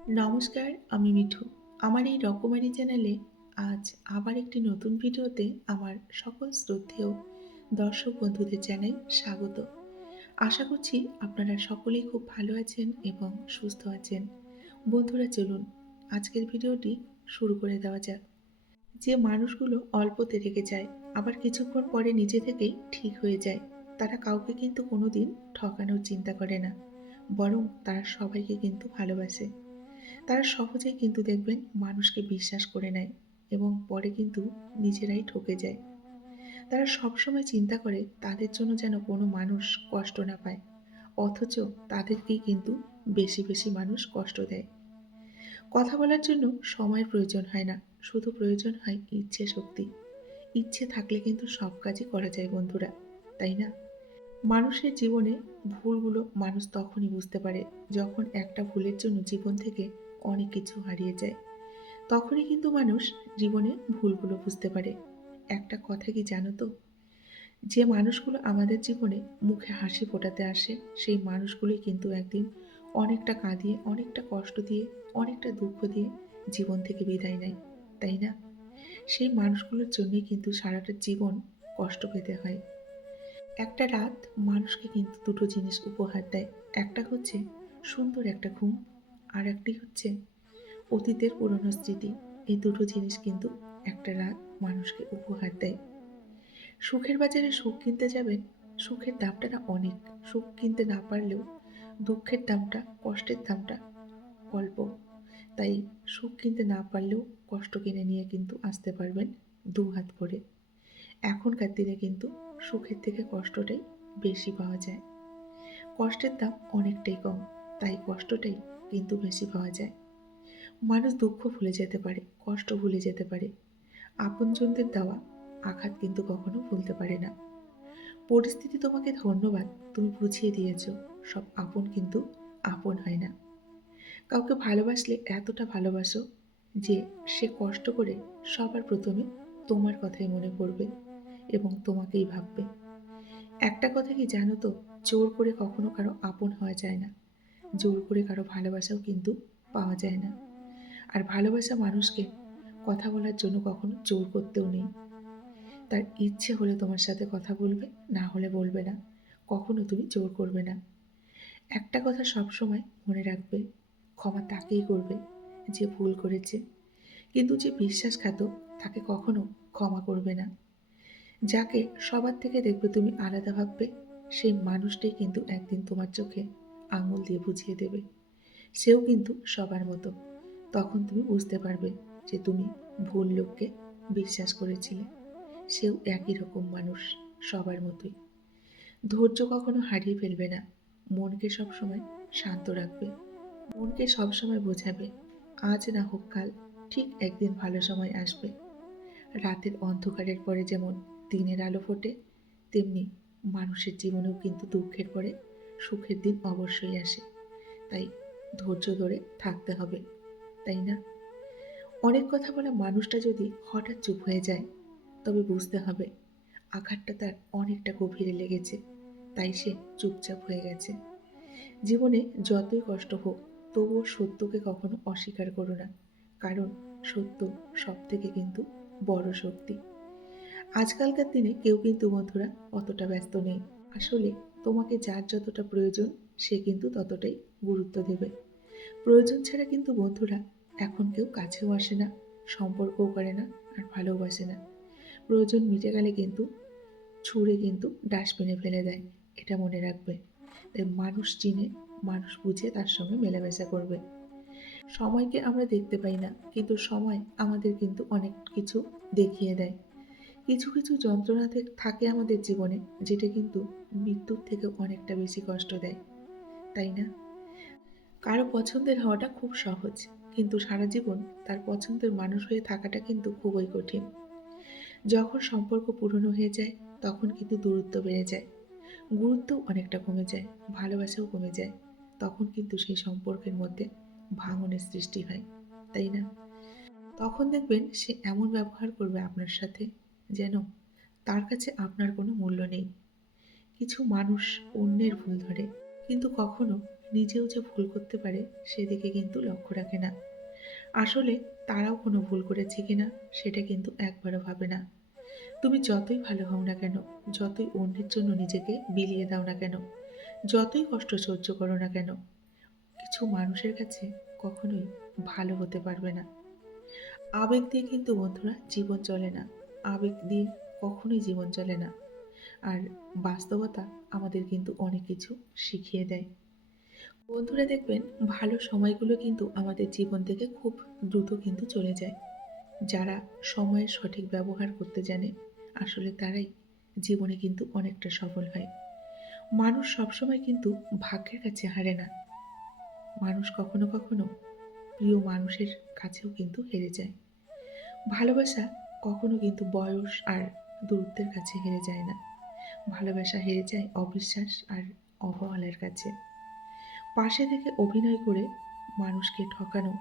নমস্কার, আমি মিঠু। আমার এই রকমারি চ্যানেলে আজ আবার একটি নতুন ভিডিওতে আমার সকল শ্রদ্ধেয় দর্শক বন্ধুদের জানাই স্বাগত। আশা করছি আপনারা সকলেই খুব ভালো আছেন এবং সুস্থ আছেন। বন্ধুরা চলুন আজকের ভিডিওটি শুরু করে দেওয়া যাক। যে মানুষগুলো অল্পতে রেগে যায়, আবার কিছুক্ষণ পরে নিজে থেকেই ঠিক হয়ে যায়, তারা কাউকে কিন্তু কোনোদিন ঠকানোর চিন্তা করে না, বরং তারা সবাইকে কিন্তু ভালোবাসে। তারা সহজেই কিন্তু দেখবেন মানুষকে বিশ্বাস করে নেয় এবং পরে কিন্তু নিজেরাই ঠকে যায়। তারা সবসময় চিন্তা করে তাদের জন্য যেন কোনো মানুষ কষ্ট না পায়, অথচ তাদেরকেই কিন্তু বেশি বেশি মানুষ কষ্ট দেয়। কথা বলার জন্য সময়ের প্রয়োজন হয় না, শুধু প্রয়োজন হয় ইচ্ছে শক্তি। ইচ্ছে থাকলে কিন্তু সব কাজই করা যায় বন্ধুরা, তাই না? মানুষের জীবনে ভুলগুলো মানুষ তখনই বুঝতে পারে যখন একটা ভুলের জন্য জীবন থেকে অনেক কিছু হারিয়ে যায়। তখনই কিন্তু মানুষ জীবনে ভুলগুলো বুঝতে পারে। একটা কথা কি জানো তো? যে মানুষগুলো আমাদের জীবনে মুখে হাসি ফোটাতে আসে, সেই মানুষগুলোই কিন্তু একদিন অনেকটা কাঁদিয়ে, অনেকটা কষ্ট দিয়ে, অনেকটা দুঃখ দিয়ে জীবন থেকে বিদায় নেয়, তাই না? সেই মানুষগুলোর জন্যই কিন্তু সারাটা জীবন কষ্ট পেতে হয়। একটা রাত মানুষকে কিন্তু দুটো জিনিস উপহার দেয়। একটা হচ্ছে সুন্দর একটা ঘুম, আর একটি হচ্ছে অতীতের পুরনো স্মৃতি। এই দুটো জিনিস কিন্তু একটা রাত মানুষকে উপহার দেয়। সুখের বাজারে সুখ কিনতে যাবেন, সুখের দামটা না অনেক। সুখ কিনতে না পারলেও দুঃখের দামটা, কষ্টের দামটা অল্প। তাই সুখ কিনতে না পারলেও কষ্ট কিনে নিয়ে কিন্তু আসতে পারবেন দুহাত ভরে। এখনকার দিনে কিন্তু সুখের থেকে কষ্টটাই বেশি পাওয়া যায়। কষ্টের দাম অনেকটাই কম, তাই কষ্টটাই কিন্তু বেশি পাওয়া যায়। মানুষ দুঃখ ভুলে যেতে পারে, কষ্ট ভুলে যেতে পারে, আপনজনদের দেওয়া আঘাত কিন্তু কখনো ভুলতে পারে না। পরিস্থিতি তোমাকে ধন্যবাদ, তুমি বুঝিয়ে দিয়েছ সব আপন কিন্তু আপন হয় না। কাউকে ভালোবাসলে এতটা ভালোবাসো যে সে কষ্ট করে সবার প্রথমে তোমার কথাই মনে করবে এবং তোমাকেই ভাববে। একটা কথা কি জানো তো? জোর করে কখনো কারো আপন হওয়া যায় না, জোর করে কারো ভালোবাসাও কিন্তু পাওয়া যায় না। আর ভালোবাসা মানুষকে কথা বলার জন্য কখনো জোর করতেও নেই। তার ইচ্ছে হলে তোমার সাথে কথা বলবে, না হলে বলবে না। কখনো তুমি জোর করবে না। একটা কথা সবসময় মনে রাখবে, ক্ষমা তাকেই করবে যে ভুল করেছে, কিন্তু যে বিশ্বাসঘাতক তাকে কখনো ক্ষমা করবে না। যাকে সবার থেকে দেখবে তুমি আলাদা ভাববে, সেই মানুষটাই কিন্তু একদিন তোমার চোখে আঙুল দিয়ে বুঝিয়ে দেবে সেও কিন্তু সবার মতো। তখন তুমি বুঝতে পারবে যে তুমি ভুল লোককে বিশ্বাস করেছিলে। সেও একই রকম মানুষ, সবার মতোই। ধৈর্য কখনো হারিয়ে ফেলবে না, মনকে সবসময় শান্ত রাখবে। মনকে সবসময় বোঝাবে, আজ না হোক কাল ঠিক একদিন ভালো সময় আসবে। রাতের অন্ধকারের পরে যেমন দিনের আলো ফোটে, তেমনি মানুষের জীবনেও কিন্তু দুঃখের পরে সুখের দিন অবশ্যই আসে। তাই ধৈর্য ধরে থাকতে হবে, তাই না? অনেক কথা বলা মানুষটা যদি হঠাৎ চুপ হয়ে যায়, তবে বুঝতে হবে আঘাতটা তার অনেকটা গভীরে লেগেছে, তাই সে চুপচাপ হয়ে গেছে। জীবনে যতই কষ্ট হোক, তবুও সত্যকে কখনো অস্বীকার করো না, কারণ সত্য সব থেকে কিন্তু বড় শক্তি। আজকালকার দিনে কেউ কিন্তু বন্ধুরা অতটা ব্যস্ত নেই। আসলে তোমাকে যার যতটা প্রয়োজন সে কিন্তু ততটাই গুরুত্ব দেবে। প্রয়োজন ছাড়া কিন্তু বন্ধুরা এখন কেউ কাছেও আসে না, সম্পর্কও করে না, আর ভালোবাসে না। প্রয়োজন মিটে গেলে কিন্তু ছুঁড়ে কিন্তু ডাস্টবিনে ফেলে দেয়, এটা মনে রাখবে। তাই মানুষ চিনে, মানুষ বুঝে তার সঙ্গে মেলামেশা করবে। সময়কে আমরা দেখতে পাই না, কিন্তু সময় আমাদের কিন্তু অনেক কিছু দেখিয়ে দেয়। কিছু কিছু যন্ত্রণা থাকে আমাদের জীবনে, যেটা কিন্তু মৃত্যুর থেকে অনেকটা বেশি কষ্ট দেয়, তাই না? কারো পছন্দের হওয়াটা খুব সহজ, কিন্তু সারা জীবন তার পছন্দের মানুষ হয়ে থাকাটা কিন্তু খুবই কঠিন। যখন সম্পর্ক পুরনো হয়ে যায়, তখন কিন্তু দূরত্ব বেড়ে যায়, গুরুত্বও অনেকটা কমে যায়, ভালোবাসাও কমে যায়। তখন কিন্তু সেই সম্পর্কের মধ্যে ভাঙনের সৃষ্টি হয়, তাই না? তখন দেখবেন সে এমন ব্যবহার করবে আপনার সাথে যেন তার কাছে আপনার কোনো মূল্য নেই। কিছু মানুষ অন্যের ভুল ধরে, কিন্তু কখনো নিজেও যে ভুল করতে পারে সেদিকে কিন্তু লক্ষ্য রাখে না। আসলে তারাও কোনো ভুল করেছে কিনা সেটা কিন্তু একবারও ভাবে না। তুমি যতই ভালো হও না কেন, যতই অন্যের জন্য নিজেকে বিলিয়ে দাও না কেন, যতই কষ্ট সহ্য করো না কেন, কিছু মানুষের কাছে কখনোই ভালো হতে পারবে না। আবেগ দিয়ে কিন্তু বন্ধুরা জীবন চলে না। আবেগ দিয়ে কখনোই জীবন চলে না। আর বাস্তবতা আমাদের কিন্তু অনেক কিছু শিখিয়ে দেয়। বন্ধুরা দেখবেন ভালো সময়গুলো কিন্তু আমাদের জীবন থেকে খুব দ্রুত কিন্তু চলে যায়। যারা সময়ের সঠিক ব্যবহার করতে জানে আসলে তারাই জীবনে কিন্তু অনেকটা সফল হয়। মানুষ সবসময় কিন্তু ভাগ্যের কাছে হারে না। মানুষ কখনো কখনো প্রিয় মানুষের কাছেও কিন্তু হেরে যায়। ভালোবাসা কখনো কিন্তু বয়স আর দূরত্বের কাছে হেরে যায় না। ভালোবাসা হেরে যায় অবিশ্বাস আর অবহেলার কাছে। পাশে থেকে অভিনয় করে মানুষকে ঠকানো,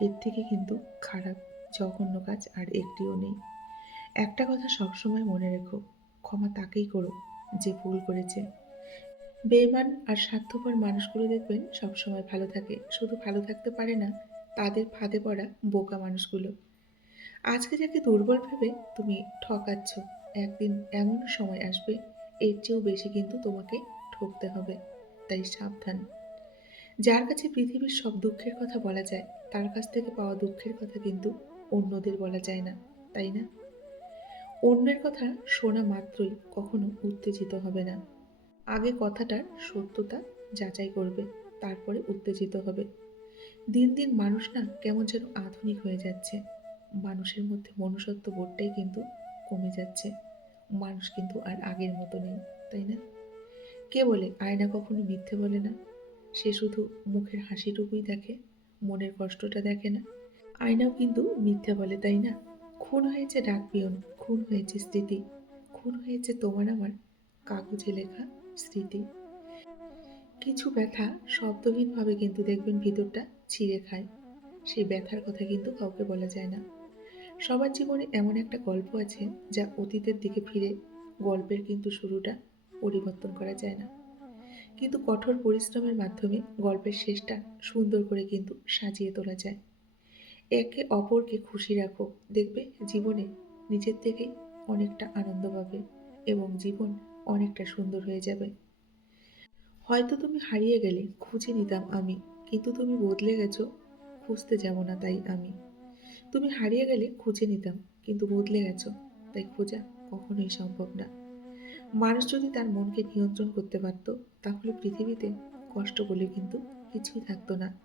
এর থেকে কিন্তু খারাপ জঘন্য কাজ আর একটিও নেই। একটা কথা সবসময় মনে রেখো, ক্ষমা তাকেই করো যে ভুল করেছে। বেঈমান আর স্বার্থপর মানুষগুলো দেখবেন সবসময় ভালো থাকে, শুধু ভালো থাকতে পারে না, তাদের ফাঁদে পড়া বোকা মানুষগুলো। আজকে যাকে দুর্বল ভেবে তুমি ঠকাচ্ছ, একদিন এমন সময় আসবে এর চেয়েও বেশি কিন্তু তোমাকে ঠকতে হবে। তাই সাবধান। যার কাছে পৃথিবীর সব দুঃখের কথা বলা যায়, তার কাছ থেকে পাওয়া দুঃখের কথা কিন্তু অন্যদের বলা যায় না, তাই না? অন্যের কথা শোনা মাত্রই কখনো উত্তেজিত হবে না। আগে কথাটার সত্যতা যাচাই করবে, তারপরে উত্তেজিত হবে। দিন দিন মানুষ না কেমন যেন আধুনিক হয়ে যাচ্ছে। মানুষের মধ্যে মনুষ্যত্ব বোধটাই কিন্তু কমে যাচ্ছে। মানুষ কিন্তু আর আগের মতো নেই, তাই না? কে বলে আয়না কখনো মিথ্যে বলে না? সে শুধু মুখের হাসিটুকুই দেখে, মনের কষ্টটা দেখে না। আয়নাও কিন্তু মিথ্যে বলে, তাই না? খুন হয়েছে ডাকপিয়ন, খুন হয়েছে স্মৃতি, খুন হয়েছে তোমার আমার কাগজে লেখা স্মৃতি। কিছু ব্যথা শব্দহীনভাবে কিন্তু দেখবেন ভিতরটা ছিঁড়ে খায়। সেই ব্যথার কথা কিন্তু কাউকে বলা যায় না। সবার জীবনে এমন একটা গল্প আছে যা অতীতের দিকে ফিরে গল্পের কিন্তু শুরুটা পরিবর্তন করা যায় না। কিন্তু কঠোর পরিশ্রমের মাধ্যমে গল্পের শেষটা সুন্দর করে কিন্তু সাজিয়ে তোলা যায়। একে অপরকে খুশি রাখো, দেখবে জীবনে নিজের থেকেই অনেকটা আনন্দ পাবে এবং জীবন অনেকটা সুন্দর হয়ে যাবে। হয়তো তুমি হারিয়ে গেলে খুঁজে নিতাম আমি, কিন্তু তুমি বদলে গেছো, খুঁজতে যাব না তাই আমি। তুমি হারিয়ে গেলে খুঁজে নিতাম, কিন্তু বদলে গেছো, তাই খোঁজা কখনোই সম্ভব না। মানুষ যদি তার মনকে নিয়ন্ত্রণ করতে পারত, তাহলে পৃথিবীতে কষ্ট বলে কিন্তু কিছুই থাকতো না।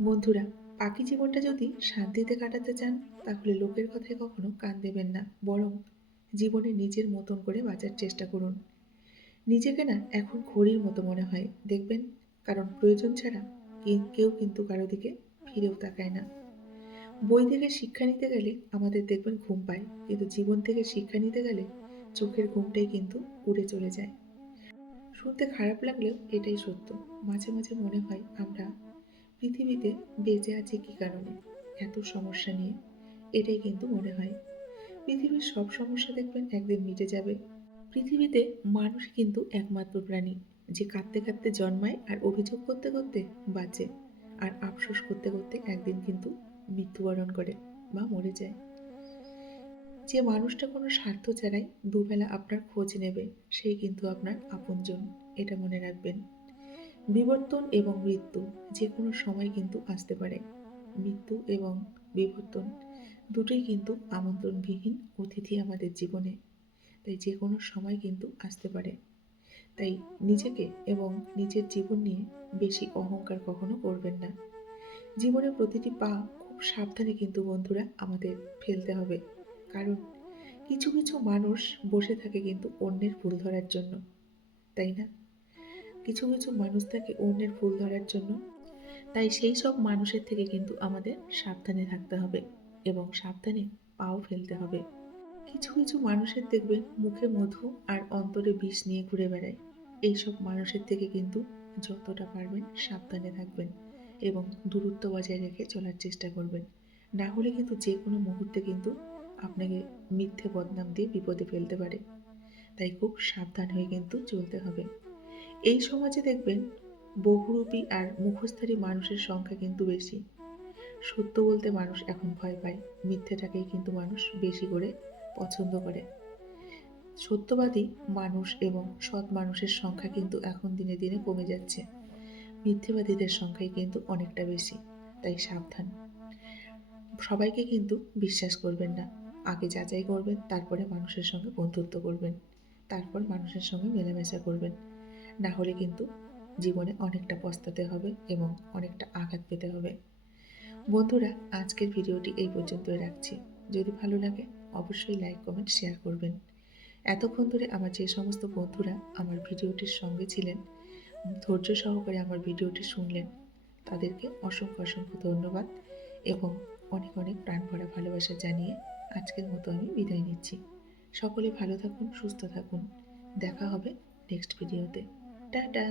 বন্ধুরা, বাকি জীবনটা যদি শান্তিতে কাটাতে চান, তাহলে লোকের কথায় কখনো কান দেবেন না, বরং জীবনে নিজের মতন করে বাঁচার চেষ্টা করুন। নিজেকে না এখন ঘড়ির মতো মনে হয়, দেখবেন, কারণ প্রয়োজন ছাড়া কেউ কিন্তু কারো দিকে ফিরেও তাকায় না। বই থেকে শিক্ষা নিতে গেলে আমাদের দেখবেন ঘুম পায়, কিন্তু জীবন থেকে শিক্ষা নিতে গেলে চোখের ঘুমটাই কিন্তু উড়ে চলে যায়। শুনতে খারাপ লাগলেও এটাই সত্য। মাঝে মাঝে মনে হয় আমরা পৃথিবীতে বেঁচে আছি কি কারণে, এত সমস্যা নিয়ে। এটাই কিন্তু মনে হয় পৃথিবীর সব সমস্যা দেখবেন একদিন মিটে যাবে। পৃথিবীতে মানুষ কিন্তু একমাত্র প্রাণী যে কাঁদতে কাঁদতে জন্মায় আর অভিযোগ করতে করতে বাঁচে, আর আফসোস করতে করতে একদিন কিন্তু মৃত্যুবরণ করে বা মরে যায়। যে মানুষটা কোনো স্বার্থ ছাড়াই দুবেলা আপনার খোঁজ নেবে, সেই কিন্তু আপনার আপনজন। এটা মনে রাখবেন। বিবর্তন এবং মৃত্যু যে কোনো সময় কিন্তু আসতে পারে। মৃত্যু এবং বিবর্তন দুটোই কিন্তু আমন্ত্রণবিহীন অতিথি আমাদের জীবনে। তাই যে কোনো সময় কিন্তু আসতে পারে। তাই নিজেকে এবং নিজের জীবন নিয়ে বেশি অহংকার কখনো করবেন না। জীবনের প্রতিটি পা খুব সাবধানে কিন্তু বন্ধুরা আমাদের ফেলতে হবে। কারণ কিছু কিছু মানুষ বসে থাকে কিন্তু অন্যের ভুল ধরার জন্য, তাই না? কিছু কিছু মানুষ থাকে অন্যের ভুল ধরার জন্য। তাই সেই সব মানুষের থেকে কিন্তু আমাদের সাবধানে থাকতে হবে এবং সাবধানে পাও ফেলতে হবে। কিছু কিছু মানুষের দেখবেন মুখে মধু আর অন্তরে বিষ নিয়ে ঘুরে বেড়ায়। এইসব মানুষের থেকে কিন্তু যতটা পারবেন সাবধানে থাকবেন এবং দূরত্ব বজায় রেখে চলার চেষ্টা করবেন। না হলে কিন্তু যে কোনো মুহূর্তে কিন্তু আপনাকে মিথ্যে বদনাম দিয়ে বিপদে ফেলতে পারে। তাই খুব সাবধান হয়ে কিন্তু চলতে হবে। এই সমাজে দেখবেন বহুরূপী আর মুখোশধারী মানুষের সংখ্যা কিন্তু বেশি। সত্য বলতে মানুষ এখন ভয় পায়, মিথ্যেটাকেই কিন্তু মানুষ বেশি করে পছন্দ করে। সত্যবাদী মানুষ এবং সৎ মানুষের সংখ্যা কিন্তু এখন দিনে দিনে কমে যাচ্ছে। মিথ্যেবাদীদের সংখ্যাই কিন্তু অনেকটা বেশি। তাই সাবধান। সবাইকে কিন্তু বিশ্বাস করবেন না। আগে যাচাই করবেন, তারপরে মানুষের সঙ্গে বন্ধুত্ব করবেন। তারপর মানুষের সঙ্গে মেলামেশা করবেন। না হলে কিন্তু জীবনে অনেকটা পস্তাতে হবে এবং অনেকটা আঘাত পেতে হবে। বন্ধুরা, আজকের ভিডিওটি এই পর্যন্তই রাখছি। যদি ভালো লাগে অবশ্যই লাইক, কমেন্ট, শেয়ার করবেন। এতক্ষণ ধরে আমার যে সমস্ত বন্ধুরা আমার ভিডিওটির সঙ্গে ছিলেন, ধৈর্য সহকারে আমার ভিডিওটি শুনলেন, তাদেরকে অসংখ্য অসংখ্য ধন্যবাদ এবং অনেক অনেক প্রাণভরা ভালোবাসা জানিয়ে আজকের মতো আমি বিদায় নিচ্ছি। সকলে ভালো থাকুন, সুস্থ থাকুন। দেখা হবে নেক্সট ভিডিওতে। টাটা।